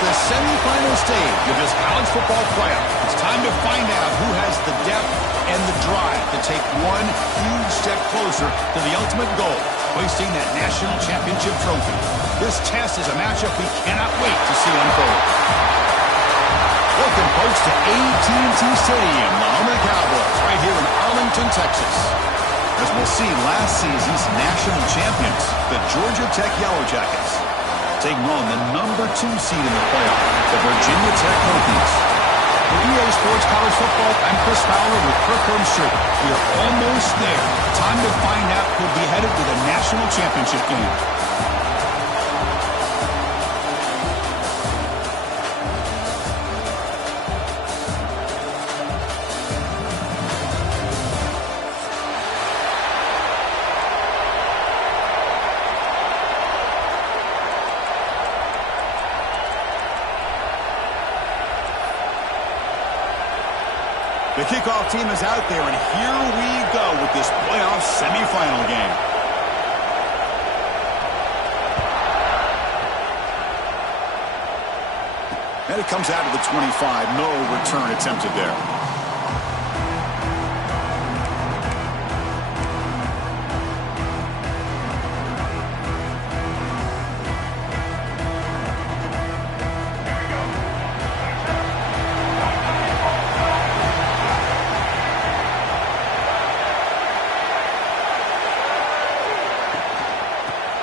the semifinal stage of this college football playoff. It's time to find out who has the depth and the drive to take one huge step closer to the ultimate goal, hoisting that national championship trophy. This test is a matchup we cannot wait to see unfold. Welcome, folks, to AT&T Stadium, the home of the Cowboys, right here in Arlington, Texas. As we'll see, last season's national champions, the Georgia Tech Yellow Jackets, taking on the number 2 seed in the playoff, the Virginia Tech Hokies. For EA Sports College Football, I'm Chris Fowler with Kirk Herbstreit. We are almost there. Time to find out who'll be headed to the national championship game. The kickoff team is out there, and here we go with this playoff semifinal game. And it comes out to the 25. No return attempted there.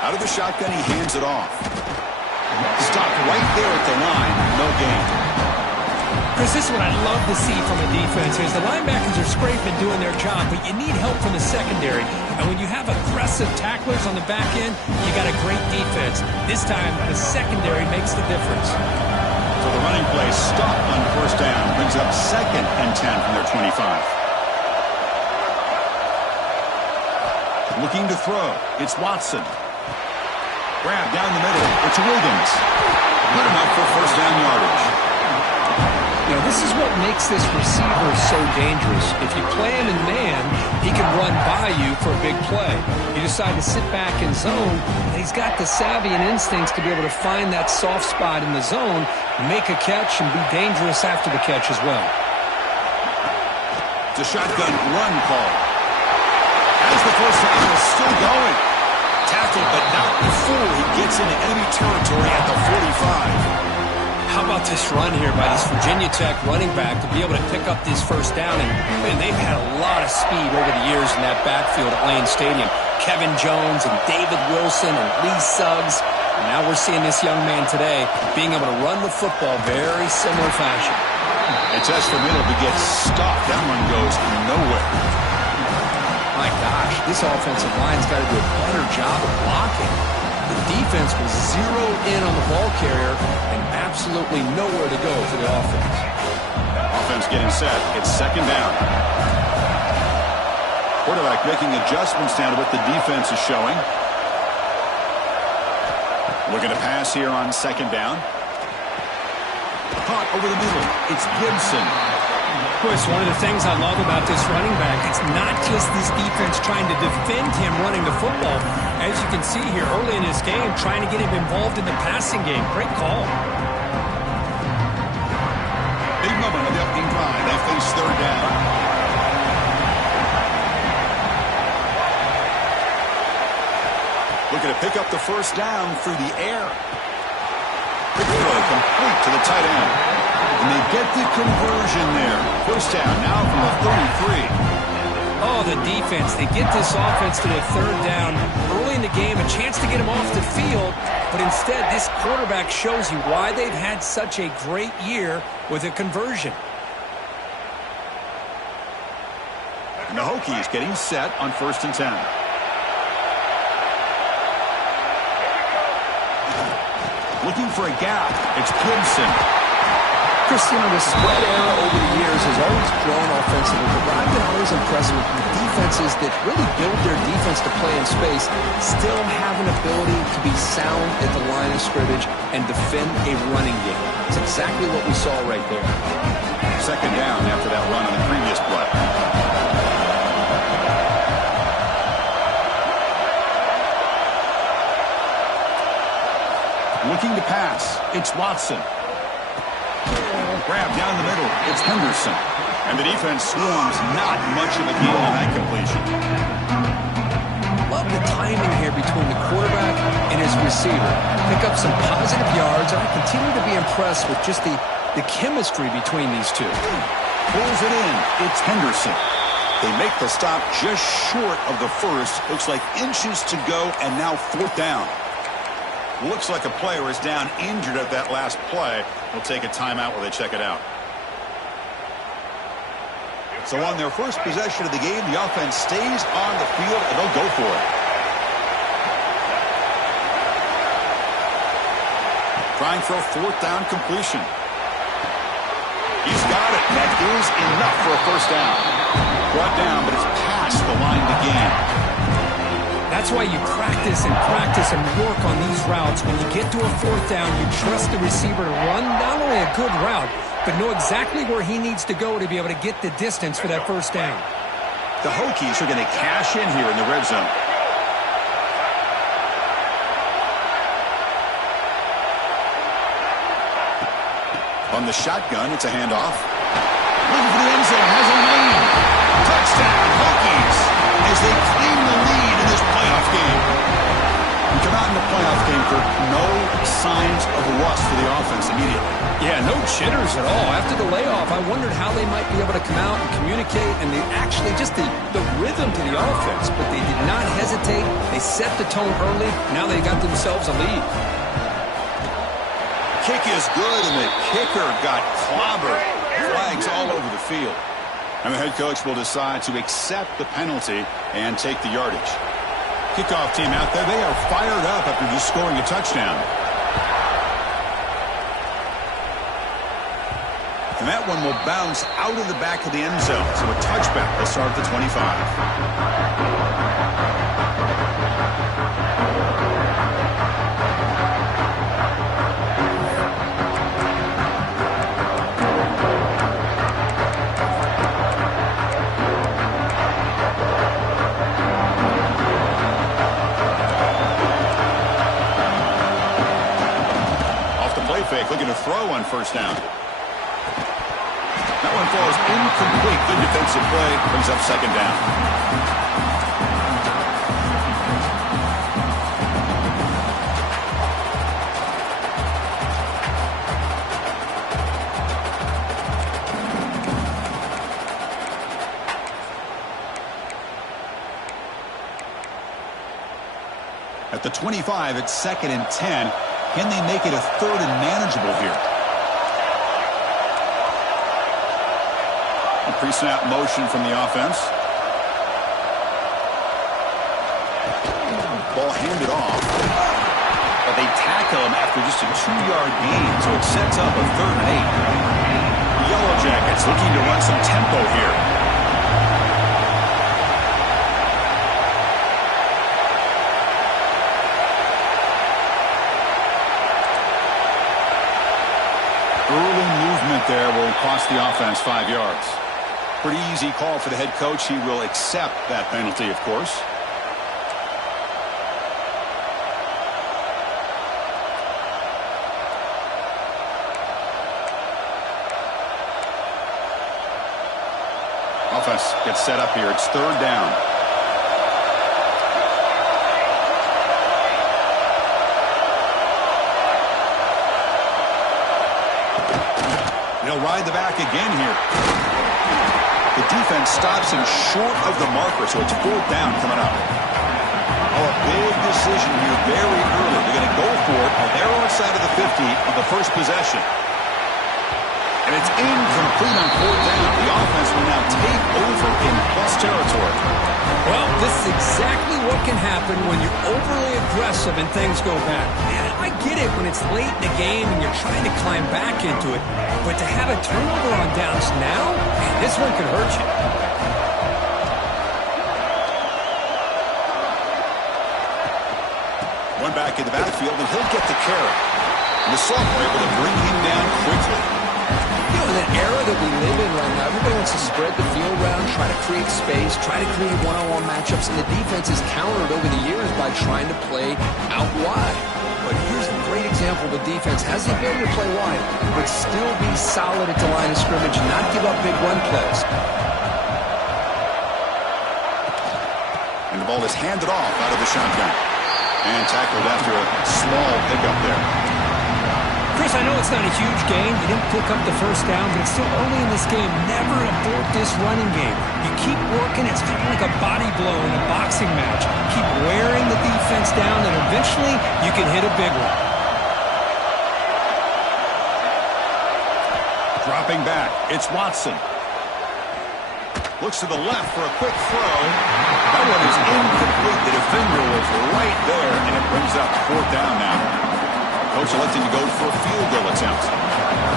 Out of the shotgun, he hands it off. Stopped right there at the line. No gain. Chris, this is what I love to see from a defense. Is the linebackers are scraping, doing their job, but you need help from the secondary. And when you have aggressive tacklers on the back end, you got a great defense. This time, the secondary makes the difference. So the running play stopped on first down. Brings up 2nd and 10 from their 25. Looking to throw. It's Watson. Grab down the middle. It's Williams. Good enough for first down yardage. You know, this is what makes this receiver so dangerous. If you play him in man, he can run by you for a big play. You decide to sit back in zone, and he's got the savvy and instincts to be able to find that soft spot in the zone, make a catch, and be dangerous after the catch as well. It's a shotgun run call. As the first down is still going. Tackled, but not before he gets into enemy territory at the 45. How about this run here by this Virginia Tech running back to be able to pick up this first down? And man, they've had a lot of speed over the years in that backfield at Lane Stadium. Kevin Jones and David Wilson and Lee Suggs. And now we're seeing this young man today being able to run the football very similar fashion. A test for middle to get stopped. That one goes nowhere. My gosh, this offensive line's got to do a better job of blocking. The defense was zeroed in on the ball carrier and absolutely nowhere to go for the offense. Offense getting set. It's 2nd down. Quarterback making adjustments down to what the defense is showing. Looking to pass here on 2nd down. Caught over the middle. It's Gibson. Chris, one of the things I love about this running back, it's not just this defense trying to defend him running the football. As you can see here early in this game, trying to get him involved in the passing game. Great call. Big moment of the opening drive. They face 3rd down. Looking to pick up the first down through the air. Quick throw complete to the tight end. And they get the conversion there. First down now from the 33. Oh, the defense. They get this offense to the 3rd down early in the game, a chance to get him off the field. But instead, this quarterback shows you why they've had such a great year with a conversion. And the Hokies getting set on 1st and 10. Looking for a gap. It's Gibson. Christian, the spread era over the years has always grown offensively, but I've been always impressed with defenses that really build their defense to play in space, still have an ability to be sound at the line of scrimmage and defend a running game. It's exactly what we saw right there. 2nd down after that run on the previous play. Looking to pass. It's Watson. Grab down the middle. It's Henderson. And the defense swarms. Not much of a deal on that completion. Love the timing here between the quarterback and his receiver. Pick up some positive yards, and I continue to be impressed with just the chemistry between these two. Pulls it in. It's Henderson. They make the stop just short of the first. Looks like inches to go, and now 4th down. Looks like a player is down injured at that last play. They'll take a timeout while they check it out. So on their first possession of the game, the offense stays on the field, and they'll go for it. Trying for a 4th down completion. He's got it. That is enough for a 1st down. Brought down, but it's past the line to gain. That's why you practice and work on these routes. When you get to a 4th down, you trust the receiver to run not only a good route, but know exactly where he needs to go to be able to get the distance for that 1st down. The Hokies are going to cash in here in the red zone. On the shotgun, it's a handoff. Looking for the end zone, has a lane. Touchdown, Hokies, as they claim the lead in this playoff game. We come out in the playoff game, Kirk, no signs of rust for the offense immediately. Yeah, no jitters at all. After the layoff, I wondered how they might be able to come out and communicate, and they actually just the rhythm to the offense, but they did not hesitate. They set the tone early. Now they got themselves a lead. Kick is good, and the kicker got clobbered. Flags all over the field. And the head coach will decide to accept the penalty and take the yardage. Kickoff team out there, they are fired up after just scoring a touchdown. And that one will bounce out of the back of the end zone. So a touchback will start at the 25. Fake, looking to throw on 1st down. That one falls incomplete. Good defensive play, brings up 2nd down. At the 25, it's 2nd and 10. Can they make it a 3rd and manageable here? A pre-snap motion from the offense. Ball handed off. But they tackle him after just a 2-yard gain, so it sets up a 3rd and 8. The Yellow Jackets looking to run some tempo here. There will cost the offense 5 yards. Pretty easy call for the head coach. He will accept that penalty, of course. Offense gets set up here. It's 3rd down. They'll ride the back again here. The defense stops him short of the marker, so it's 4th down coming up. Oh, a big decision here very early. They're going to go for it on their own side of the 50 on the first possession. And it's incomplete on 4th down. The offense will now take over in plus territory. Well, this is exactly what can happen when you're overly aggressive and things go bad. Man, I get it when it's late in the game and you're trying to climb back into it. But to have a turnover on downs now, man, this one could hurt you. One back in the backfield, and he'll get the carry. And the sophomore able to bring him down quickly. You know, in that era that we live in right now, everybody wants to spread the field around, try to create space, try to create one-on-one matchups, and the defense is countered over the years by trying to play out wide. But here's a great example, the defense has the ability to play wide, but still be solid at the line of scrimmage and not give up big run plays. And the ball is handed off out of the shotgun. And tackled after a small pickup there. Chris, I know it's not a huge gain. You didn't pick up the first down, but it's still early in this game. Never abort this running game. You keep working. It's kind of like a body blow in a boxing match. Keep wearing the defense down, and eventually you can hit a big one. Dropping back, it's Watson. Looks to the left for a quick throw. That one is incomplete. The defender was right there, and it brings up 4th down now. Coach electing to go for a field goal attempt.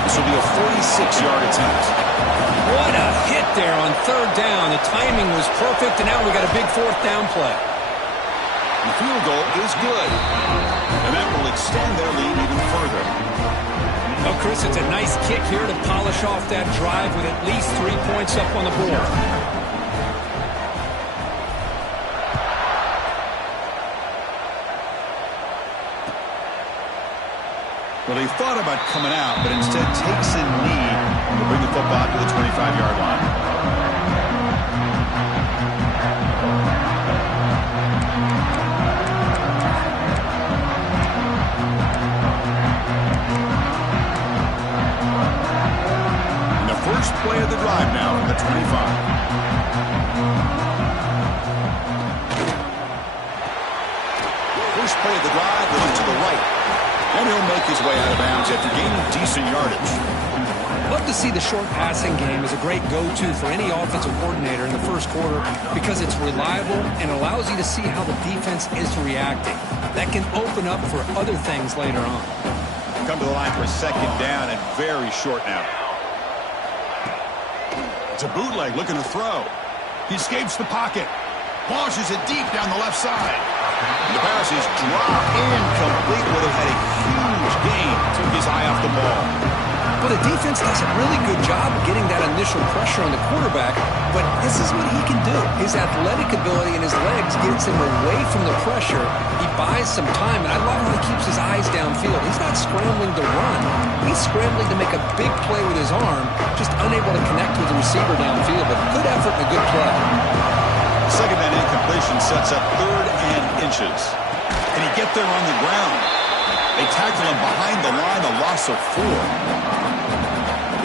This will be a 46-yard attempt. What a hit there on 3rd down. The timing was perfect, and now we got a big 4th down play. The field goal is good, and that will extend their lead even further. Well, Chris, it's a nice kick here to polish off that drive with at least 3 points up on the board. Well, he thought about coming out, but instead takes a knee to bring the football to the 25-yard line. And the first play of the drive now from the 25. First play of the drive, going to the right. And he'll make his way out of bounds after gaining decent yardage. Love to see the short passing game as a great go-to for any offensive coordinator in the first quarter because it's reliable and allows you to see how the defense is reacting. That can open up for other things later on. Come to the line for a 2nd down and very short now. It's a bootleg looking to throw. He escapes the pocket. Launches it deep down the left side. And the pass is dropped incomplete. Would have had a huge gain. Took his eye off the ball. But the defense does a really good job of getting that initial pressure on the quarterback, but this is what he can do. His athletic ability and his legs gets him away from the pressure. He buys some time, and I love how he keeps his eyes downfield. He's not scrambling to run. He's scrambling to make a big play with his arm, just unable to connect with the receiver downfield, but good effort and a good play. Second and incompletion sets up 3rd and inches. Can he get there on the ground? They tackle him behind the line, a loss of 4.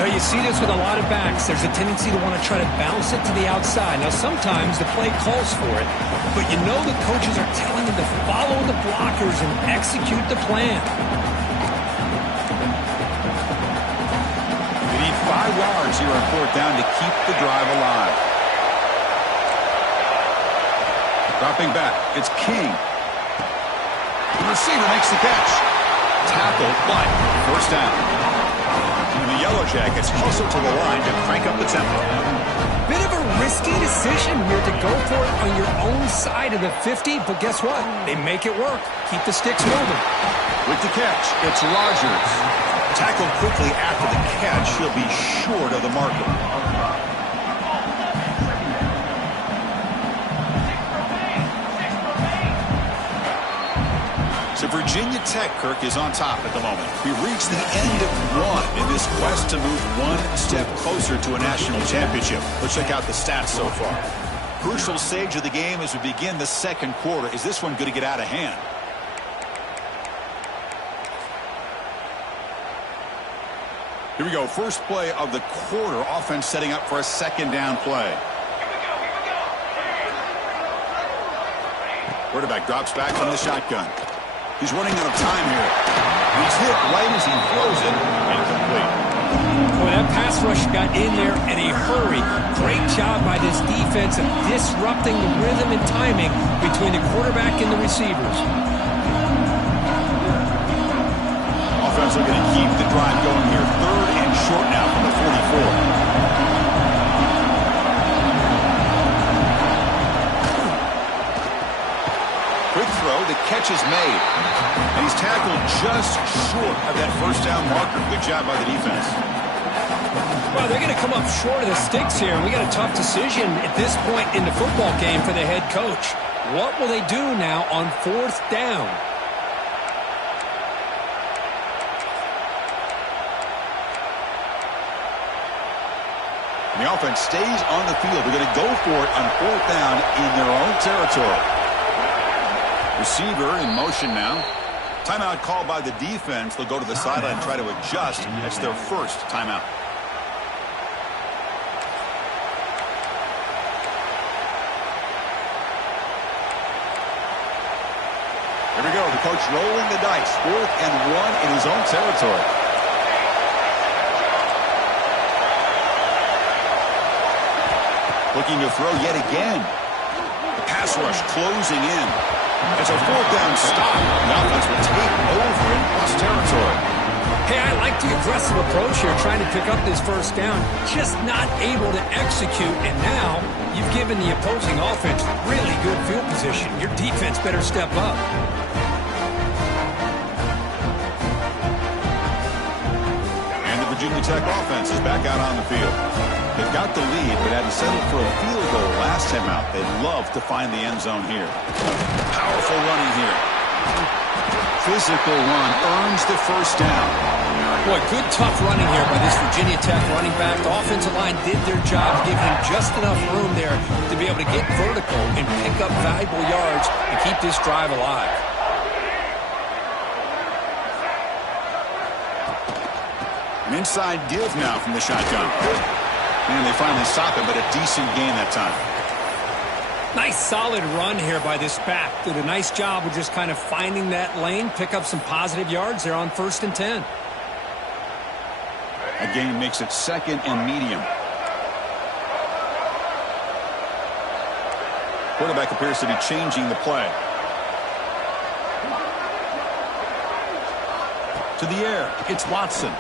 Now, you see this with a lot of backs. There's a tendency to want to try to bounce it to the outside. Now, sometimes the play calls for it, but you know the coaches are telling him to follow the blockers and execute the plan. They need 5 yards here on 4th down to keep the drive alive. Dropping back, it's King. The receiver makes the catch. Tackled, but 1st down. And the Yellow Jackets hustle to the line to crank up the tempo. Bit of a risky decision here to go for it on your own side of the 50, but guess what? They make it work. Keep the sticks moving. With the catch, it's Rodgers. Tackled quickly after the catch. He'll be short of the marker. So Virginia Tech, Kirk, is on top at the moment. We reached the end of 1 in this quest to move 1 step closer to a national championship. Let's check out the stats so far. Crucial stage of the game as we begin the 2nd quarter. Is this one going to get out of hand? Here we go. First play of the quarter. Offense setting up for a 2nd down play. Quarterback drops back from the shotgun. He's running out of time here. He's hit right as he throws it. Incomplete. Boy, that pass rush got in there in a hurry. Great job by this defense of disrupting the rhythm and timing between the quarterback and the receivers. Offense looking to keep the drive going here. 3rd and short now from the 44. Quick throw, the catch is made. And he's tackled just short of that 1st down marker. Good job by the defense. Well, they're going to come up short of the sticks here. We got a tough decision at this point in the football game for the head coach. What will they do now on 4th down? The offense stays on the field. They're going to go for it on 4th down in their own territory. Receiver in motion now. Timeout called by the defense. They'll go to the sideline and try to adjust. That's their first timeout. Here we go. The coach rolling the dice. 4th and 1 in his own territory. Looking to throw yet again. The pass rush closing in. It's a 4th down stop. The offense will take over in plus territory. Hey, I like the aggressive approach here, trying to pick up this first down. Just not able to execute, and now you've given the opposing offense really good field position. Your defense better step up. And the Virginia Tech offense is back out on the field. They've got the lead, but hadn't settled for a field goal last time out. They'd love to find the end zone here. Powerful running here. Physical run earns the first down. Boy, good tough running here by this Virginia Tech running back. The offensive line did their job, giving him just enough room there to be able to get vertical and pick up valuable yards and keep this drive alive. An inside give now from the shotgun. And they finally stop it, but a decent gain that time. Nice solid run here by this back. Did a nice job of just kind of finding that lane, pick up some positive yards there on 1st and 10. A gain makes it 2nd and medium. Quarterback appears to be changing the play. To the air, it's Watson.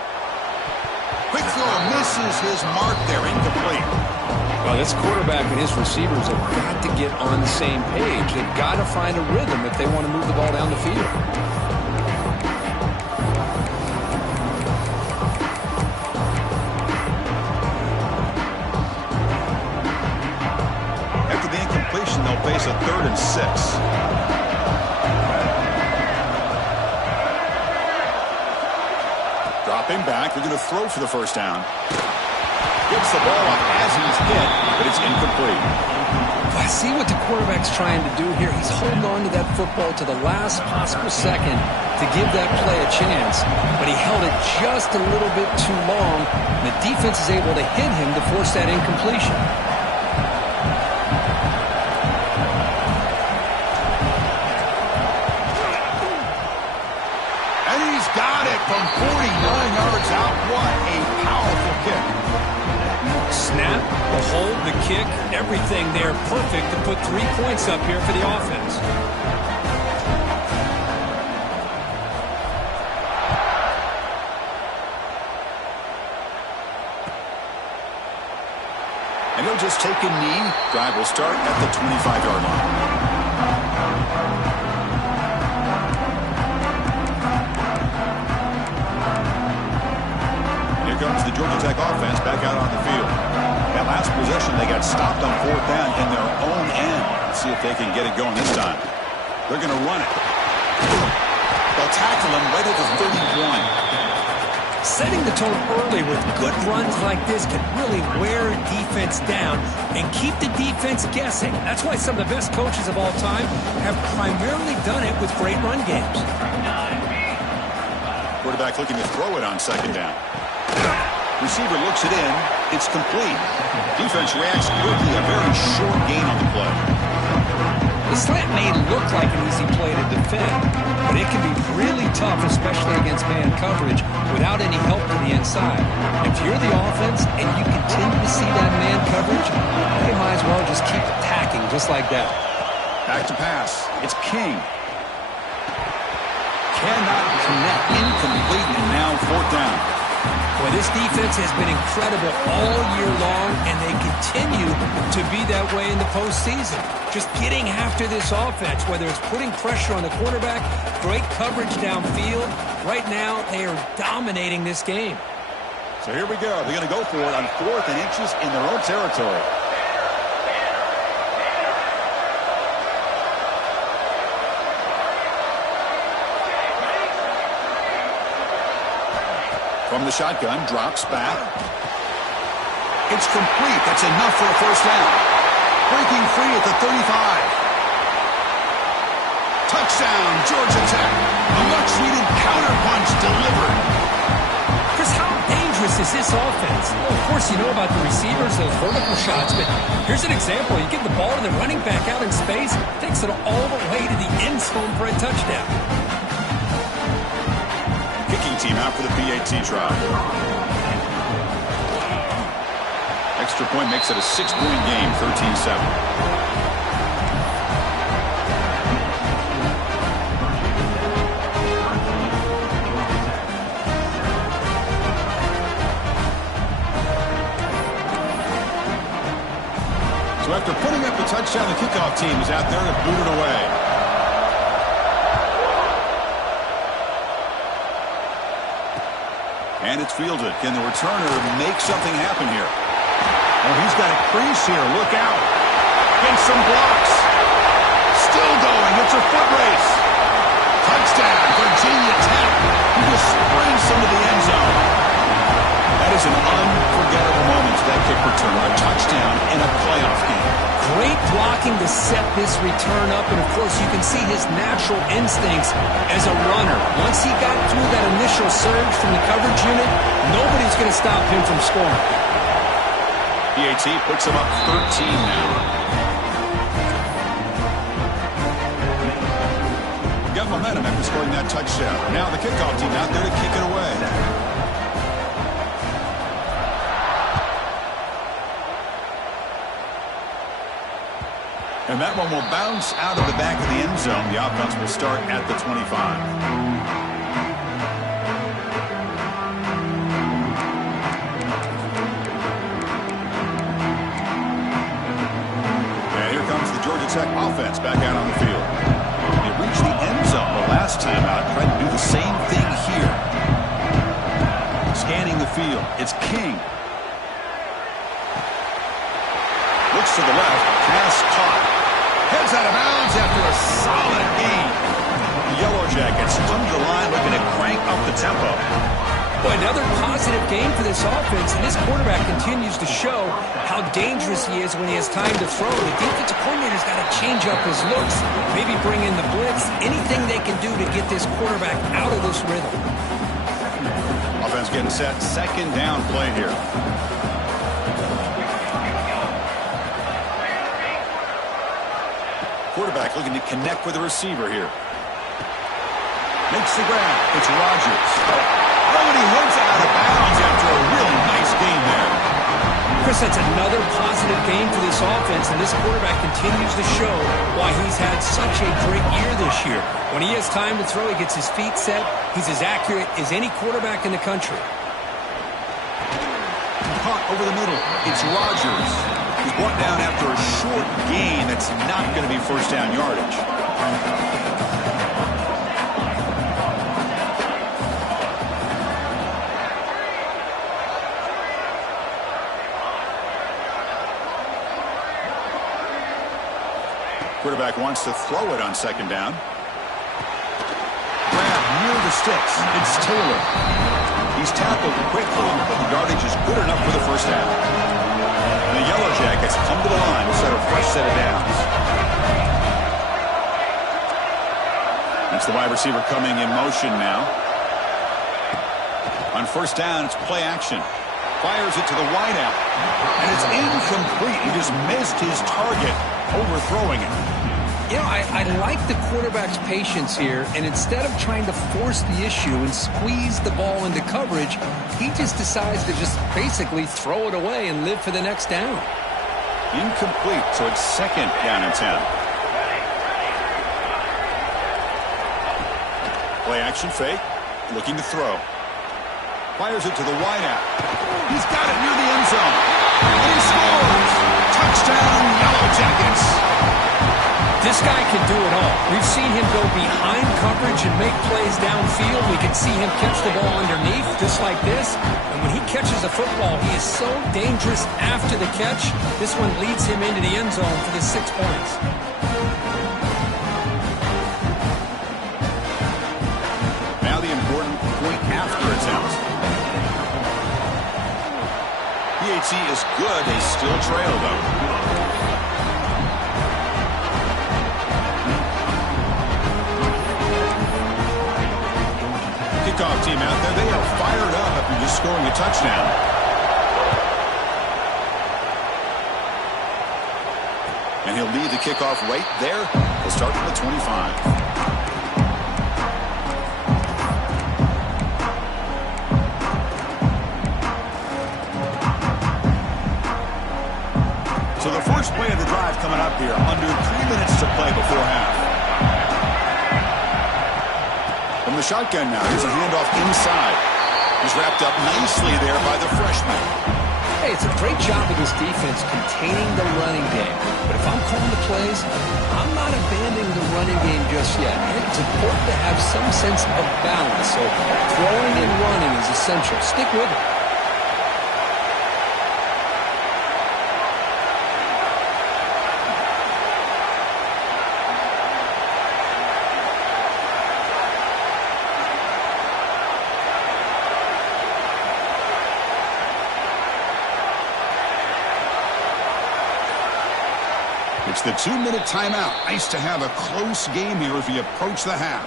Quick throw, misses his mark there, incomplete. Well, this quarterback and his receivers have got to get on the same page. They've got to find a rhythm if they want to move the ball down the field. After the incompletion, they'll face a 3rd and 6. Dropping back, they're going to throw for the first down. Gets the ball up as he's hit, but it's incomplete. I see what the quarterback's trying to do here. He's holding on to that football to the last possible second to give that play a chance, but he held it just a little bit too long. The defense is able to hit him to force that incompletion. And he's got it from 49 yards out. What a powerful kick. Snap, the hold, the kick, everything there perfect to put 3 points up here for the offense. And he'll just take a knee. Drive will start at the 25-yard line. Here comes the Georgia Tech offense back out on the field. That last possession, they got stopped on 4th down in their own end. Let's see if they can get it going this time. They're going to run it. They'll tackle him right at the 31. Setting the tone early with good runs like this can really wear a defense down and keep the defense guessing. That's why some of the best coaches of all time have primarily done it with great run games. Quarterback looking to throw it on 2nd down. Receiver looks it in. It's complete. Defense reacts quickly. A very short gain on the play. The slant may look like an easy play to defend, but it can be really tough, especially against man coverage, without any help to the inside. If you're the offense and you continue to see that man coverage, you might as well just keep attacking just like that. Back to pass. It's King. Cannot connect. Incomplete, and now 4th down. Well, this defense has been incredible all year long, and they continue to be that way in the postseason. Just getting after this offense, whether it's putting pressure on the quarterback, great coverage downfield. Right now, they are dominating this game. So here we go. They're going to go for it on 4th and inches in their own territory. From the shotgun, drops back. It's complete. That's enough for a first down. Breaking free at the 35. Touchdown, Georgia Tech. A much-needed counterpunch delivered. Chris, how dangerous is this offense? Well, of course, you know about the receivers, those vertical shots, but here's an example. You give the ball to the running back out in space, takes it all the way to the end zone for a touchdown. Kicking team out for the PAT try. Extra point makes it a 6-point game, 13-7. So after putting up a touchdown, the kickoff team is out there to boot it away. And it's fielded. Can the returner make something happen here? Oh, he's got a crease here. Look out. Against some blocks. Still going. It's a foot race. Touchdown, Virginia Tech. He just sprints into the end zone. That is an unforgettable moment for that kick return. A touchdown in a playoff game. Great blocking to set this return up, and of course you can see his natural instincts as a runner. Once he got through that initial surge from the coverage unit, nobody's going to stop him from scoring. PAT puts him up 13 now. Got momentum after scoring that touchdown. Now the kickoff team out there to kick it away. And that one will bounce out of the back of the end zone. The offense will start at the 25. And here comes the Georgia Tech offense back out on the field. It reached the end zone the last time out. Trying to do the same thing here. Scanning the field. It's King. Looks to the left. Pass caught. Heads out of bounds after a solid gain. The Yellow Jackets come to the line looking to crank up the tempo. Boy, another positive game for this offense, and this quarterback continues to show how dangerous he is when he has time to throw. The defensive coordinator's got to change up his looks, maybe bring in the blitz, anything they can do to get this quarterback out of this rhythm. Offense getting set. Second down play here. Quarterback looking to connect with the receiver here. Makes the grab. It's Rogers. Oh, and he heads out of bounds after a really nice game there. Chris, that's another positive game for this offense, and this quarterback continues to show why he's had such a great year this year. When he has time to throw, he gets his feet set. He's as accurate as any quarterback in the country. Caught over the middle. It's Rogers. He's brought down after a short gain that's not going to be first down yardage. Quarterback wants to throw it on second down. Grab near the sticks. It's Taylor. He's tackled quickly, but the yardage is good enough for the first down. And the Yellow Jackets come to the line to set a fresh set of downs. That's the wide receiver coming in motion now. On first down, it's play action. Fires it to the wideout. And it's incomplete. He just missed his target, overthrowing it. You know, I like the quarterback's patience here, and instead of trying to force the issue and squeeze the ball into coverage, he just decides to just basically throw it away and live for the next down. Incomplete, so it's second down and 10. Play action fake, looking to throw. Fires it to the wideout. He's got it near the end zone. And he scores! Touchdown, Yellow Jackets! This guy can do it all. We've seen him go behind coverage and make plays downfield. We can see him catch the ball underneath, just like this. And when he catches a football, he is so dangerous after the catch. This one leads him into the end zone for the 6 points. Now the important point after attempt. PAT is good. They still trail, though. Kickoff team out there. They are fired up after just scoring a touchdown. And he'll lead the kickoff right there. He'll start from the 25. So the first play of the drive coming up here. Under 3 minutes to play before half. From the shotgun now, here's a handoff inside. He's wrapped up nicely there by the freshman. Hey, it's a great job of this defense containing the running game. But if I'm calling the plays, I'm not abandoning the running game just yet. It's important to have some sense of balance. So throwing and running is essential. Stick with it. It's the 2-minute timeout. Nice to have a close game here as we approach the half.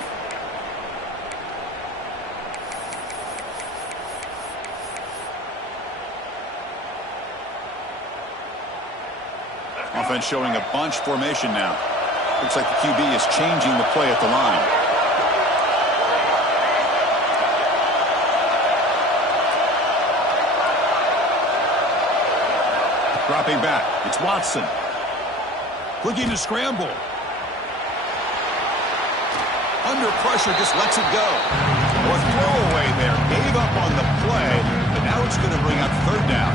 Offense showing a bunch formation now. Looks like the QB is changing the play at the line. Dropping back. It's Watson. Looking to scramble. Under pressure, just lets it go. Or throwaway there. Gave up on the play, but now it's going to bring up third down.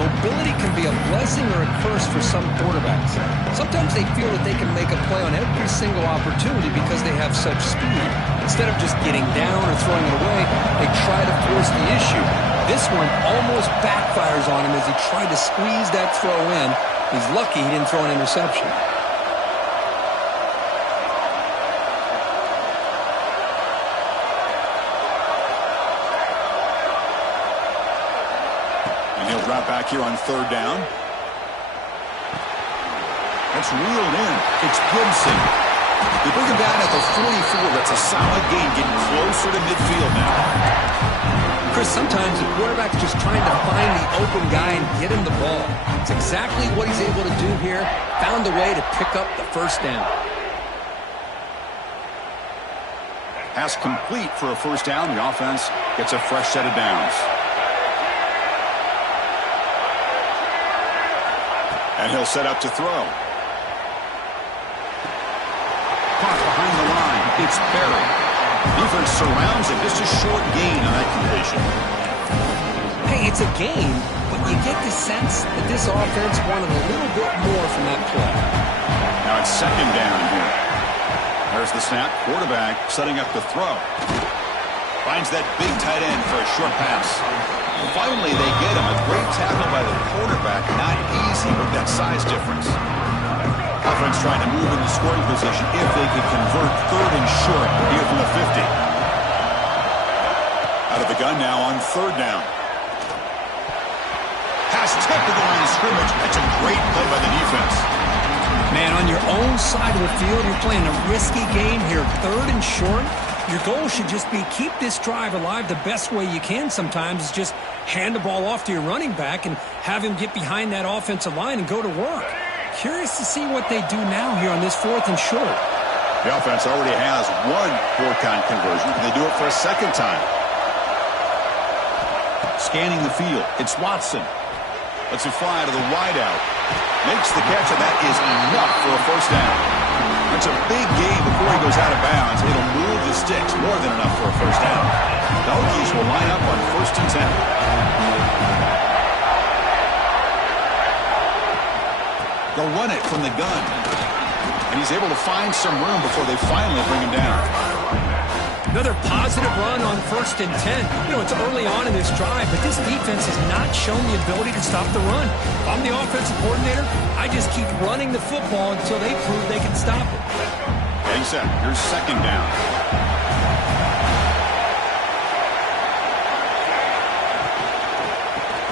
Mobility can be a blessing or a curse for some quarterbacks. Sometimes they feel that they can make a play on every single opportunity because they have such speed. Instead of just getting down or throwing it away, they try to force the issue. This one almost backfires on him as he tried to squeeze that throw in. He's lucky he didn't throw an interception. And he'll drop back here on third down. That's reeled in. It's Gibson. They bring him down at the 44. That's a solid gain, getting closer to midfield now. Chris, sometimes the quarterback's just trying to find the open guy and get him the ball. It's exactly what he's able to do here. Found a way to pick up the first down. Pass complete for a first down. The offense gets a fresh set of downs. And he'll set up to throw. Caught behind the line. It's Berry. Defense surrounds him. Just a short gain on that completion. Hey, it's a game, but you get the sense that this offense wanted a little bit more from that play. Now it's second down here. There's the snap. Quarterback setting up the throw. Finds that big tight end for a short pass. Finally, they get him. A great tackle by the quarterback. Not easy with that size difference. Offense trying to move into scoring position if they could convert third and short here from the 50. Out of the gun now on third down. Pass tipped to the line of scrimmage. That's a great play by the defense. Man, on your own side of the field, you're playing a risky game here. Third and short. Your goal should just be keep this drive alive the best way you can sometimes is just hand the ball off to your running back and have him get behind that offensive line and go to work. Curious to see what they do now here on this fourth and short. The offense already has one four-count conversion. Can they do it for a second time? Scanning the field. It's Watson. Lets it fly to the wideout. Makes the catch, and that is enough for a first down. That's a big gain before he goes out of bounds. It'll move the sticks. More than enough for a first down. The Hokies will line up on 1st and 10. They'll run it from the gun. And he's able to find some room before they finally bring him down. Another positive run on 1st and 10. You know, it's early on in this drive, but this defense has not shown the ability to stop the run. If I'm the offensive coordinator, I just keep running the football until they prove they can stop it. Getting set. Here's second down.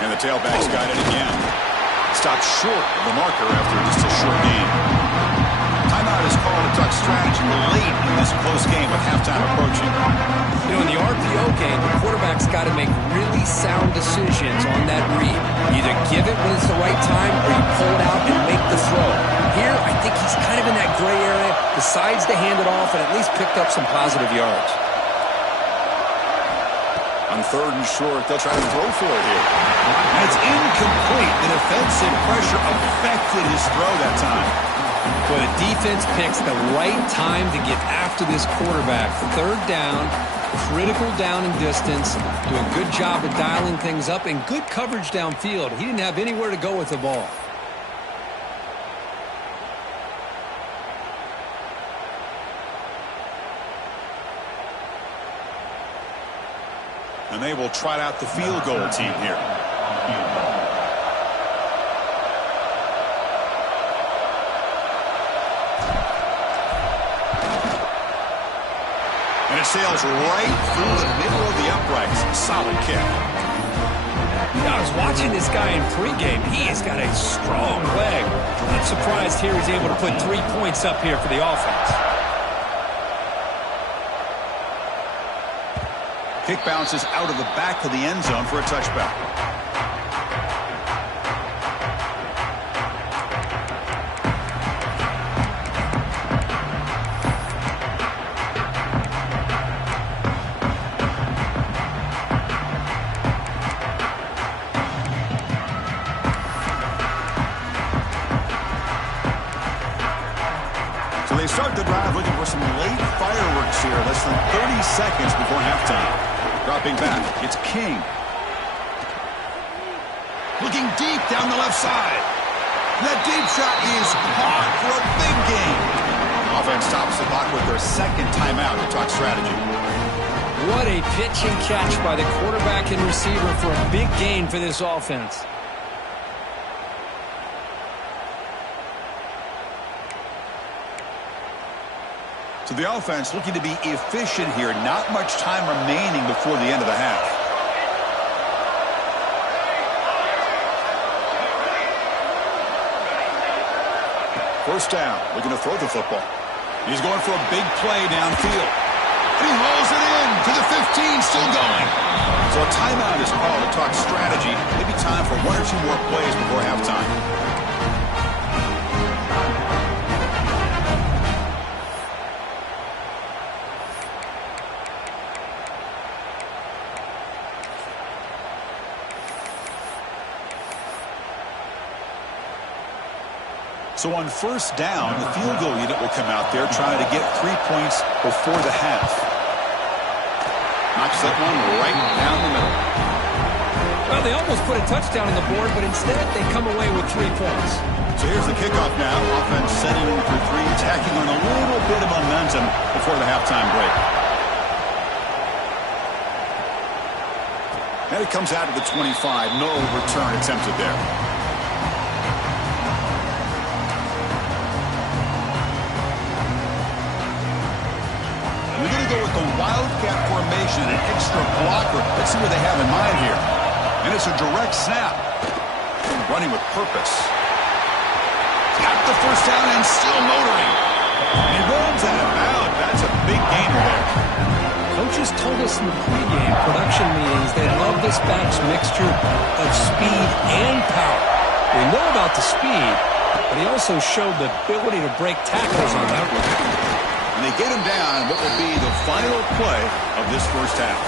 And the tailback's got it again. Stopped short of the marker after just a short gain. Timeout is called to talk strategy late in this close game with halftime approaching. You know, in the RPO game, the quarterback's got to make really sound decisions on that read. Either give it when it's the right time or you pull it out and make the throw. Here, I think he's kind of in that gray area, decides to hand it off and at least picked up some positive yards. On 3rd and short, they'll try to throw for it here. And it's incomplete. The defensive pressure affected his throw that time. Well, the defense picks the right time to get after this quarterback. 3rd down, critical down and distance. Do a good job of dialing things up and good coverage downfield. He didn't have anywhere to go with the ball. And they will trot out the field goal team here. And it sails right through the middle of the uprights. Solid kick. I was watching this guy in pregame. He has got a strong leg. Not surprised here he's able to put 3 points up here for the offense. Kick bounces out of the back of the end zone for a touchback. So they start the drive looking for some late fireworks here. Less than 30 seconds before halftime. Dropping back, it's King. Looking deep down the left side. That deep shot is caught for a big gain. Offense stops the clock with their 2nd timeout to talk strategy. What a pitch and catch by the quarterback and receiver for a big gain for this offense. So the offense looking to be efficient here. Not much time remaining before the end of the half. First down, looking to throw the football. He's going for a big play downfield. And he hauls it in to the 15, still going. So a timeout is called to talk strategy. Maybe time for 1 or 2 more plays before halftime. So on first down, the field goal unit will come out there trying to get 3 points before the half. Knocks that one right down the middle. Well, they almost put a touchdown on the board, but instead they come away with 3 points. So here's the kickoff now. Offense setting in for 3, tacking on a little bit of momentum before the halftime break. And it comes out of the 25. No return attempted there. We're going to go with the Wildcat formation, an extra blocker. Let's see what they have in mind here. And it's a direct snap. Running with purpose. Got the first down and still motoring. And he runs out of bounds. That's a big gainer there. Coaches told us in the pregame production meetings they love this back's mixture of speed and power. We know about the speed, but he also showed the ability to break tackles on that one. And they get him down what will be the final play of this first half.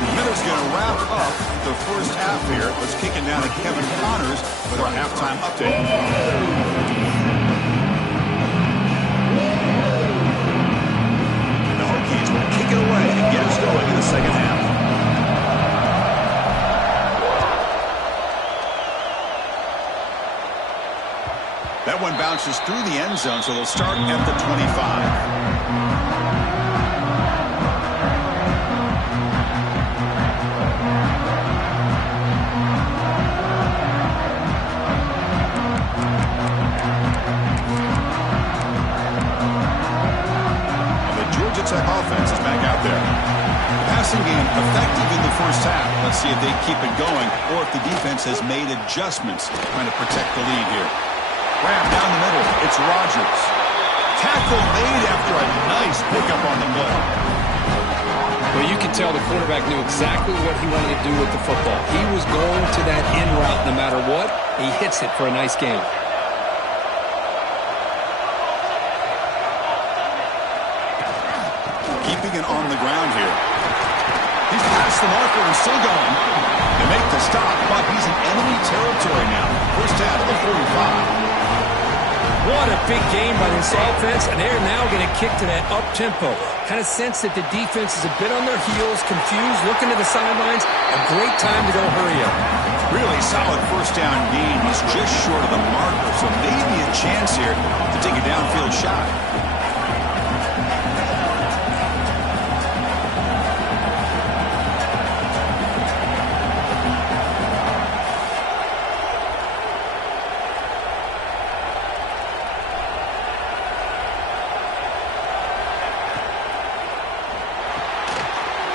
The Miners going to wrap up the first half here. Let's kick it down to Kevin Connors with our halftime update. The Hokies will kick it away and get us going in the second half. That one bounces through the end zone, so they'll start at the 25. Georgia Tech offense is back out there. The passing game effective in the first half. Let's see if they keep it going or if the defense has made adjustments trying to protect the lead here. Grab down the middle. It's Rodgers. Tackle made after a nice pickup on the play. Well, you can tell the quarterback knew exactly what he wanted to do with the football. He was going to that in route no matter what. He hits it for a nice gain. Keeping it on the ground here. He's past the marker and still going. They make the stop, but he's in enemy territory now. First down at the 45. What a big game by this offense, and they're now going to kick to that up-tempo. Kind of sense that the defense is a bit on their heels, confused, looking to the sidelines. A great time to go hurry up. Really solid first down gain. He's just short of the marker, so maybe a chance here to take a downfield shot.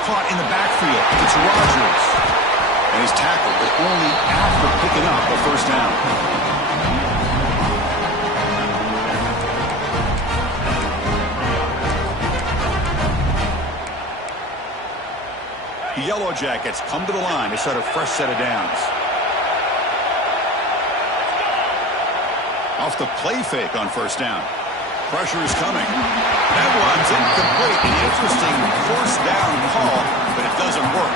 Caught in the backfield. It's Rodgers. And he's tackled, but only after picking up a first down. The Yellow Jackets come to the line to set a fresh set of downs. Off the play fake on first down. Pressure is coming. That one's incomplete. An interesting first down call, but it doesn't work.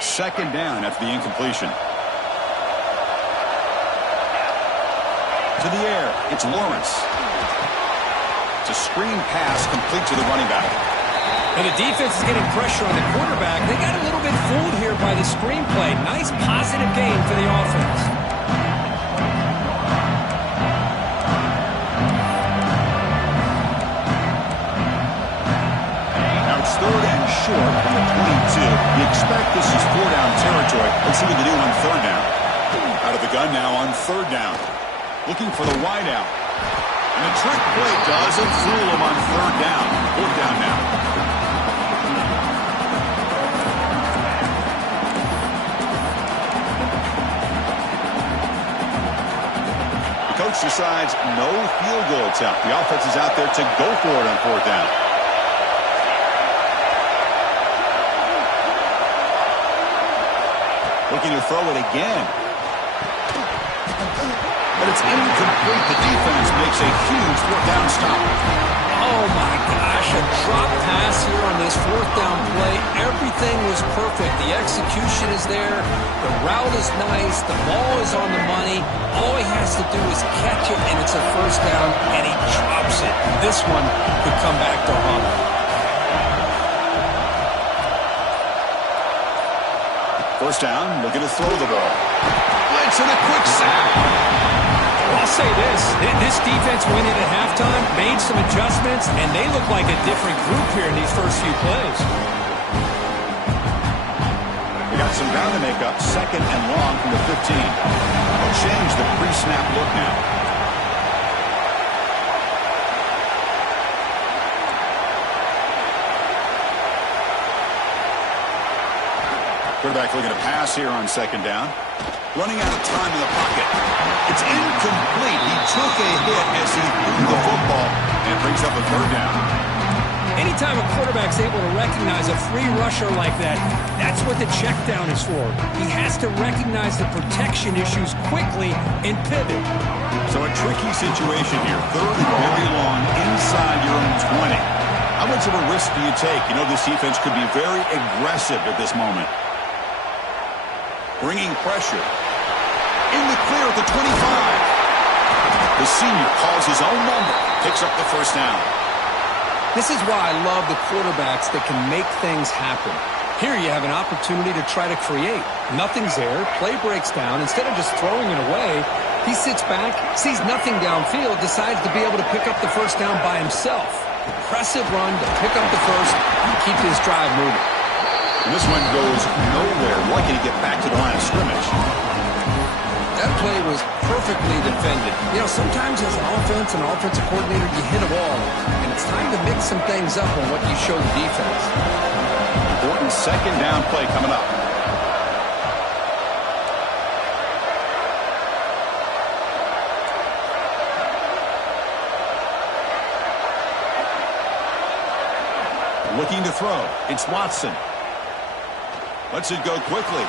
Second down after the incompletion. To the air, it's Lawrence. It's a screen pass complete to the running back. And the defense is getting pressure on the quarterback. They got a little bit fooled here by the screenplay. Nice positive gain for the offense. Now it's third and short from the 22. You expect this is four down territory. Let's see what they do on third down. Out of the gun now on third down. Looking for the wideout. And the trick play doesn't fool him on third down. Fourth down now. The coach decides no field goal attempt. The offense is out there to go for it on fourth down. Looking to throw it again. But it's incomplete. The defense makes a huge fourth down stop. Oh, my gosh. A drop pass here on this fourth down play. Everything was perfect. The execution is there. The route is nice. The ball is on the money. All he has to do is catch it, and it's a first down, and he drops it. This one could come back to haunt him. First down, looking to throw the ball. Blitz and a quick sack. I'll say this defense went in at halftime, made some adjustments, and they look like a different group here in these first few plays. We got some ground to make up, second and long from the 15. They'll change the pre-snap look now. Quarterback looking to pass here on second down. Running out of time in the pocket. It's incomplete. He took a hit as he threw the football and brings up a third down. Anytime a quarterback's able to recognize a free rusher like that, that's what the check down is for. He has to recognize the protection issues quickly and pivot. So a tricky situation here. Third and very long inside your own 20. How much of a risk do you take? You know this defense could be very aggressive at this moment. Bringing pressure. In the clear at the 25. The senior calls his own number. Picks up the first down. This is why I love the quarterbacks that can make things happen. Here you have an opportunity to try to create. Nothing's there. Play breaks down. Instead of just throwing it away, he sits back, sees nothing downfield, decides to be able to pick up the first down by himself. Impressive run to pick up the first and keep this drive moving. And this one goes nowhere. Lucky to get back to the line of scrimmage. That play was perfectly defended. You know, sometimes as an offense and offensive coordinator, you hit a wall, and it's time to mix some things up on what you show the defense. Important second down play coming up. Looking to throw. It's Watson. Lets it go quickly.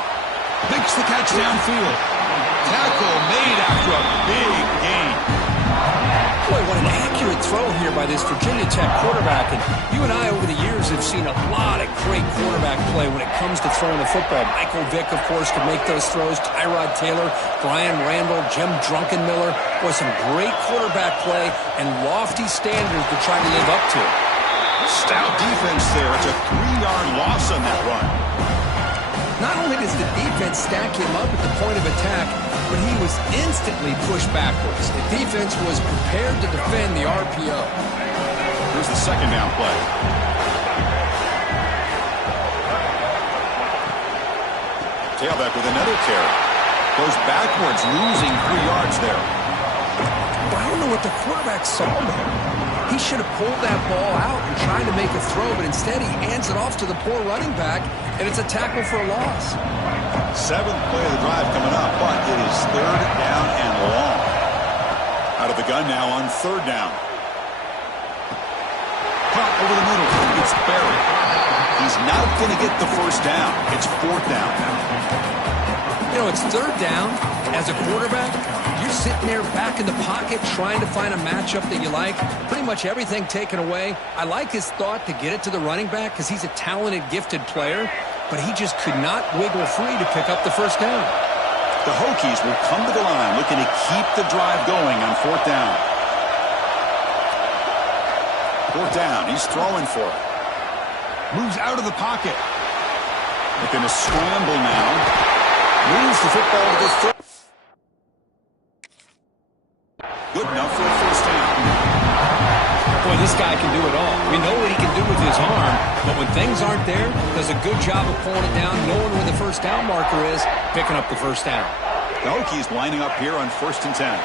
Makes the catch downfield. Tackle made after a big gain. Boy, what an accurate throw here by this Virginia Tech quarterback. And you and I over the years have seen a lot of great quarterback play when it comes to throwing the football. Michael Vick, of course, could make those throws. Tyrod Taylor, Brian Randall, Jim Druckenmiller. Boy, some great quarterback play and lofty standards to try to live up to. Stout defense there. It's a 3-yard loss on that run. Not only does the defense stack him up at the point of attack, but he was instantly pushed backwards. The defense was prepared to defend the RPO. Here's the second down play. Tailback with another carry. Goes backwards, losing 3 yards there. But I don't know what the quarterback saw there. He should have pulled that ball out and tried to make a throw, but instead he hands it off to the poor running back, and it's a tackle for a loss. 7th play of the drive coming up, but it is 3rd down and long. Out of the gun now on 3rd down. Caught over the middle. It's buried. He's not going to get the first down. It's 4th down now. You know, it's 3rd down. As a quarterback, you're sitting there back in the pocket trying to find a matchup that you like. Pretty much everything taken away. I like his thought to get it to the running back because he's a talented, gifted player, but he just could not wiggle free to pick up the first down. The Hokies will come to the line looking to keep the drive going on 4th down. 4th down. He's throwing for it. Moves out of the pocket. Looking to scramble now. Moves the football to the third. Good enough for a first down. Boy, this guy can do it all. We know what he can do with his arm, but when things aren't there, does a good job of pulling it down, knowing where the first down marker is, picking up the first down. The Hokies lining up here on 1st and 10.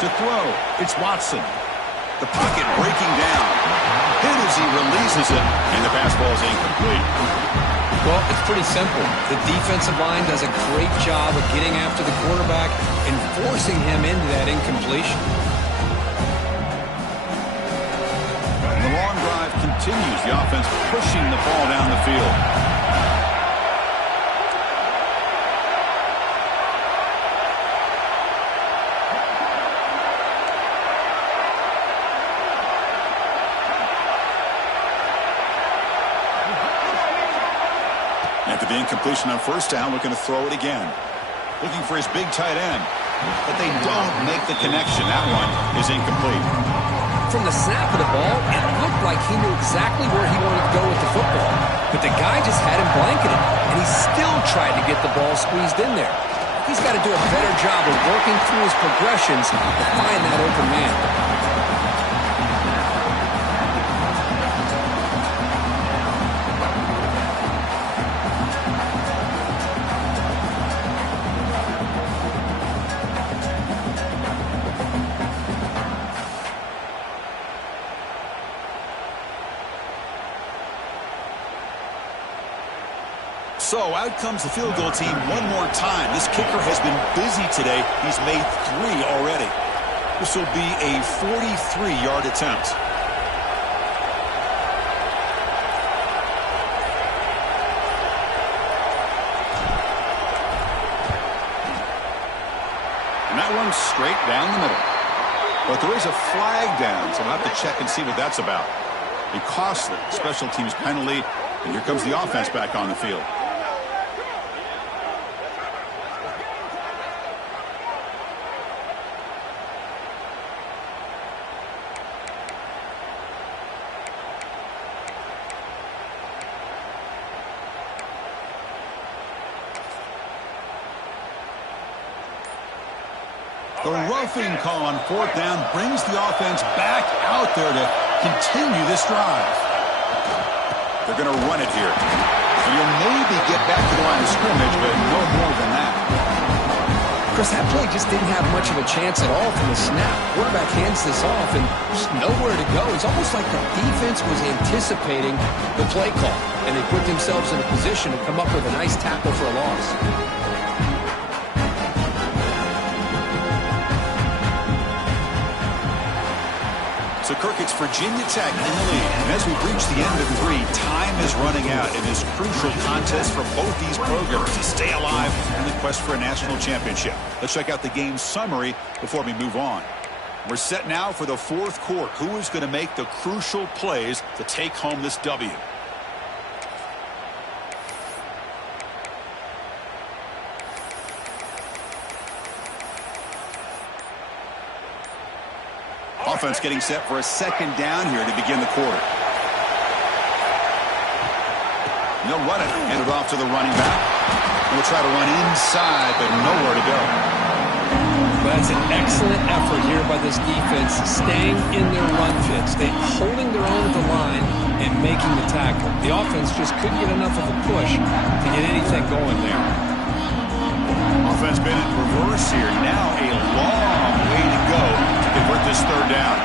To throw, it's Watson. The pocket breaking down. Hit as he releases it, and the pass ball is incomplete. Well, it's pretty simple. The defensive line does a great job of getting after the quarterback and forcing him into that incompletion. And the long drive continues. The offense pushing the ball down the field. After the incompletion on 1st down, looking to throw it again. Looking for his big tight end. But they don't make the connection. That one is incomplete. From the snap of the ball, it looked like he knew exactly where he wanted to go with the football. But the guy just had him blanketed, and he still tried to get the ball squeezed in there. He's got to do a better job of working through his progressions to find that open man. So out comes the field goal team one more time. This kicker has been busy today. He's made 3 already. This will be a 43-yard attempt. And that one's straight down the middle. But there is a flag down, so we'll have to check and see what that's about. A costly special teams penalty, and here comes the offense back on the field. The roughing call on fourth down brings the offense back out there to continue this drive. They're going to run it here. So you'll maybe get back to the line of scrimmage, but no more than that. Chris, that play just didn't have much of a chance at all from the snap. Quarterback hands this off and just nowhere to go. It's almost like the defense was anticipating the play call, and they put themselves in a position to come up with a nice tackle for a loss. So, Kirk, it's Virginia Tech in the lead. And as we reach the end of 3, time is running out in this crucial contest for both these programs to stay alive in the quest for a national championship. Let's check out the game summary before we move on. We're set now for the fourth quarter. Who is going to make the crucial plays to take home this W? Offense getting set for a second down here to begin the quarter. They'll run it. Hand it off to the running back. We'll try to run inside, but nowhere to go. Well, that's an excellent effort here by this defense, staying in their run fits. They're holding their own at the line and making the tackle. The offense just couldn't get enough of a push to get anything going there. Offense been in reverse here. Now a long way to go to convert this third down.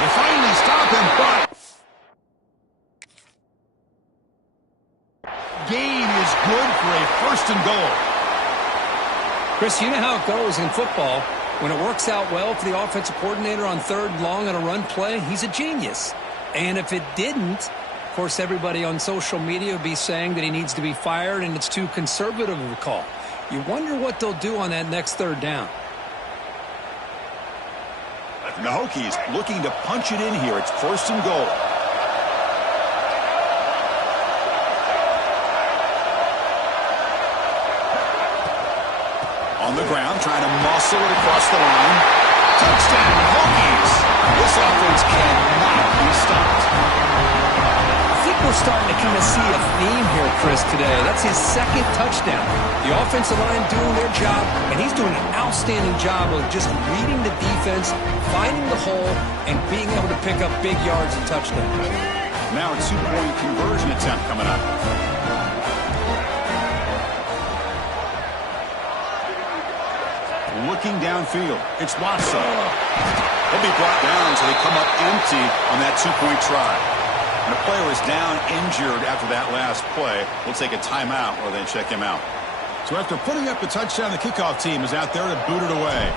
They finally stop him, but gain is good for a first and goal. Chris, you know how it goes in football. When it works out well for the offensive coordinator on third and long on a run play, he's a genius. And if it didn't, of course, everybody on social media would be saying that he needs to be fired and it's too conservative of a call. You wonder what they'll do on that next third down. The Hokies looking to punch it in here. It's first and goal. On the ground, trying to muscle it across the line. Touchdown, Hokies! This offense cannot be stopped. I think we're starting to kind of see a theme here, Chris, today. That's his second touchdown. The offensive line doing their job, and he's doing an outstanding job of just reading the defense, finding the hole, and being able to pick up big yards and touchdowns. Now a two-point conversion attempt coming up. Looking downfield, it's Watson. He'll be brought down so they come up empty on that two-point try. And the player is down injured after that last play. We'll take a timeout or then check him out. So after putting up the touchdown, the kickoff team is out there to boot it away.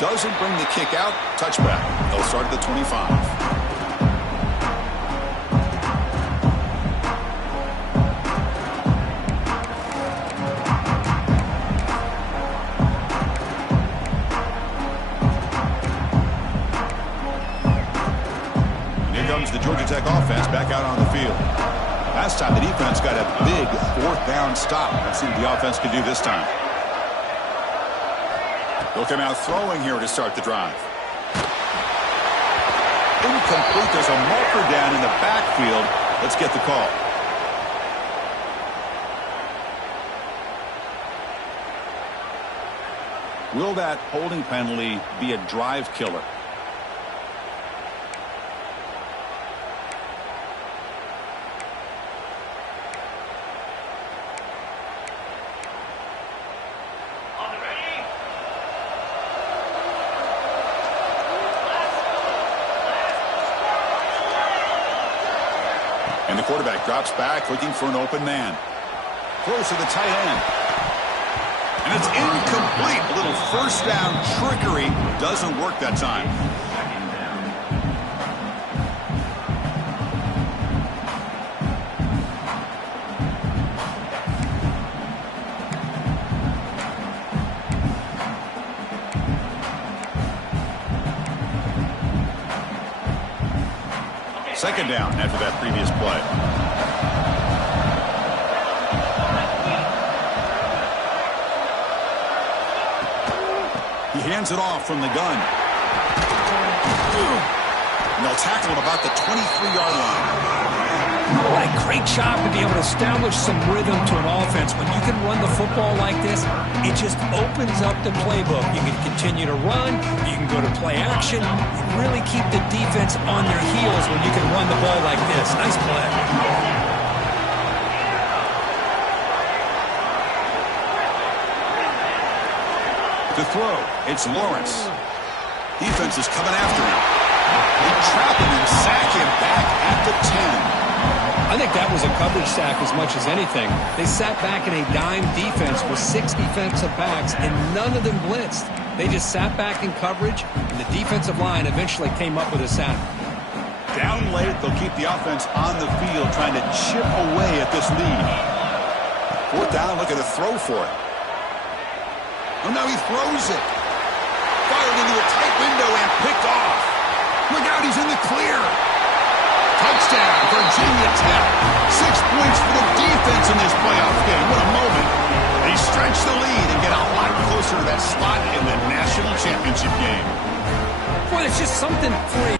Doesn't bring the kick out. Touchback. They'll start at the 25. The Georgia Tech offense back out on the field. Last time the defense got a big fourth down stop. Let's see what the offense can do this time. They'll come out throwing here to start the drive. Incomplete. There's a marker down in the backfield. Let's get the call. Will that holding penalty be a drive killer? And the quarterback drops back, looking for an open man. Throws to the tight end. And it's incomplete. A little first down trickery doesn't work that time. Second down after that previous play. He hands it off from the gun. And they'll tackle him about the 23-yard line. What a great job to be able to establish some rhythm to an offense. When you can run the football like this, it just opens up the playbook. You can continue to run. You can go to play action. You really keep the defense on their heels when you can run the ball like this. Nice play. To throw, it's Lawrence. Defense is coming after him. They trap him and sack him back at the 10. I think that was a coverage sack as much as anything. They sat back in a dime defense with 6 defensive backs, and none of them blitzed. They just sat back in coverage, and the defensive line eventually came up with a sack. Down late, they'll keep the offense on the field, trying to chip away at this lead. 4th down, look at a throw for it. Oh, now he throws it. Fired into a tight window and picked off. Look out, he's in the clear. Touchdown, Virginia Tech. 6 points for the defense in this playoff game. What a moment. They stretch the lead and get a lot closer to that spot in the national championship game. Well, it's just something for a